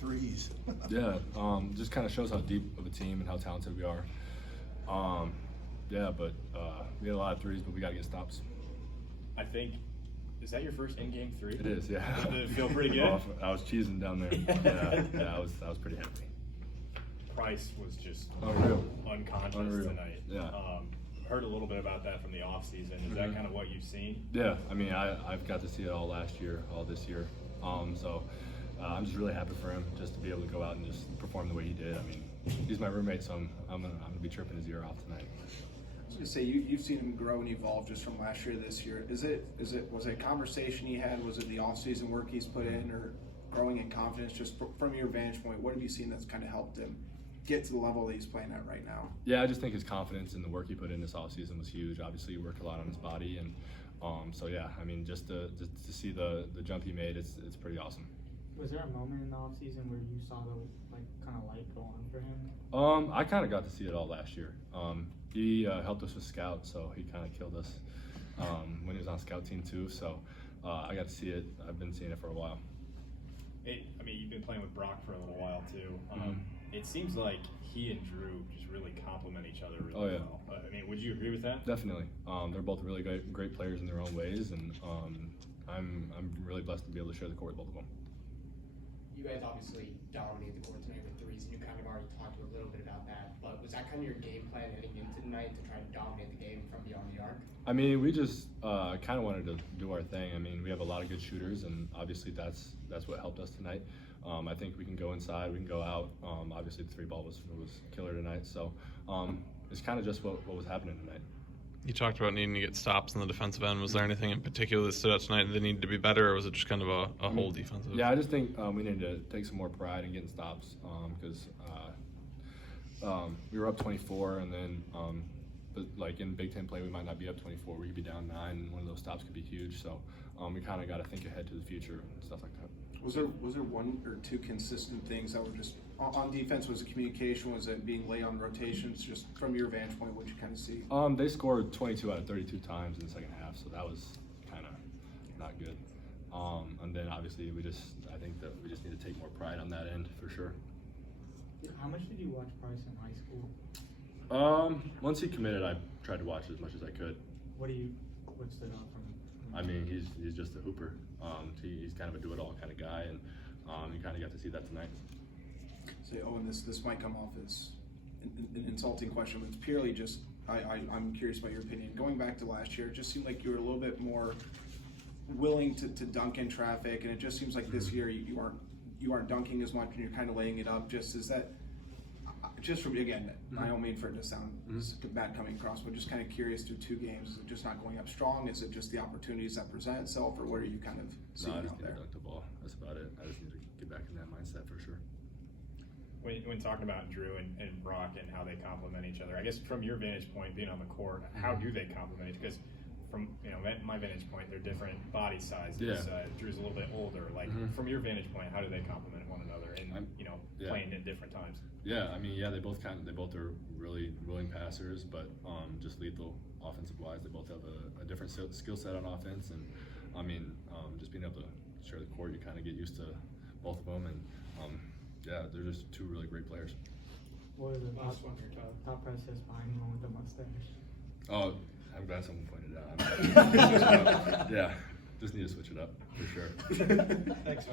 threes. Yeah, just kind of shows how deep of a team and how talented we are. Yeah, but we had a lot of threes, but we got to get stops. I think, is that your first in-game three? It is, yeah. Did it feel pretty good? Oh, I was cheesing down there. Yeah, I was pretty happy. Price was just Unreal. unconscious tonight. Yeah. Heard a little bit about that from the off season. Is that kind of what you've seen? Yeah, I mean, I've got to see it all last year, all this year. So I'm just really happy for him just to be able to go out and just perform the way he did. I mean, he's my roommate, so I'm gonna be chirping his ear off tonight. I was gonna say you've seen him grow and evolve just from last year to this year. Was it a conversation he had? Was it the off-season work he's put in, or growing in confidence? Just from your vantage point, what have you seen that's kind of helped him get to the level that he's playing at right now? Yeah, I just think his confidence and the work he put in this offseason was huge. Obviously, he worked a lot on his body, and so yeah, I mean, just to see the jump he made, it's pretty awesome. Was there a moment in the offseason where you saw the kind of light go on for him? I kind of got to see it all last year. He helped us with scout, so he kind of killed us when he was on scout team too. So I got to see it. I've been seeing it for a while. I mean, you've been playing with Brock for a little while too. It seems like he and Drew just really complement each other really well. I mean, would you agree with that? Definitely. They're both really great players in their own ways, and I'm really blessed to be able to share the court with both of them. You guys obviously dominated the court tonight with threes, and you kind of already talked a little bit about that. But was that kind of your game plan heading into tonight to try to dominate the game from beyond the arc? I mean, we just kind of wanted to do our thing. I mean, we have a lot of good shooters, and obviously that's what helped us tonight. I think we can go inside, we can go out. Obviously, the three ball was killer tonight. So it's kind of just what was happening tonight. You talked about needing to get stops on the defensive end. Was there anything in particular that stood out tonight that needed to be better, or was it just kind of a whole defensive? Yeah, I just think we need to take some more pride in getting stops because we were up 24, and then but like in Big Ten play, we might not be up 24. We could be down 9, and one of those stops could be huge. So we kind of got to think ahead to the future and stuff like that. Was there one or two consistent things that were just on defense? Was it communication? Was it being late on rotations? Just from your vantage point, what you kind of see? They scored 22 out of 32 times in the second half, so that was kind of not good. And then obviously I think that we just need to take more pride on that end for sure. How much did you watch Price in high school? Once he committed, I tried to watch as much as I could. What stood out from him? I mean, he's just a hooper. He's kind of a do-it-all kind of guy, and you kind of got to see that tonight. Say, Owen, this might come off as an insulting question, but it's purely just I'm curious about your opinion. Going back to last year, it just seemed like you were a little bit more willing to dunk in traffic, and it just seems like this year you aren't dunking as much, and you're kind of laying it up. Just is that? Just from again, I don't mean for it to sound bad coming across, but just kind of curious through 2 games. Is it just not going up strong? Is it just the opportunities that present itself, or what are you kind of seeing I just out need there? to dunk the ball. That's about it. I just need to get back in that mindset for sure. When talking about Drew and Brock and how they complement each other, I guess from your vantage point, being on the court, how do they complement each? Because from my vantage point, they're different body sizes. Yeah. Drew's a little bit older. Like from your vantage point, how do they complement one another and playing at different times? Yeah, I mean, they both are really willing passers, but just lethal offensive wise. They both have a different skill set on offense, and I mean, just being able to share the court, you kind of get used to both of them, and yeah, they're just 2 really great players. What are the top process behind the one with the mustache? Oh, I'm glad someone pointed it out. Yeah, just need to switch it up for sure. Thanks,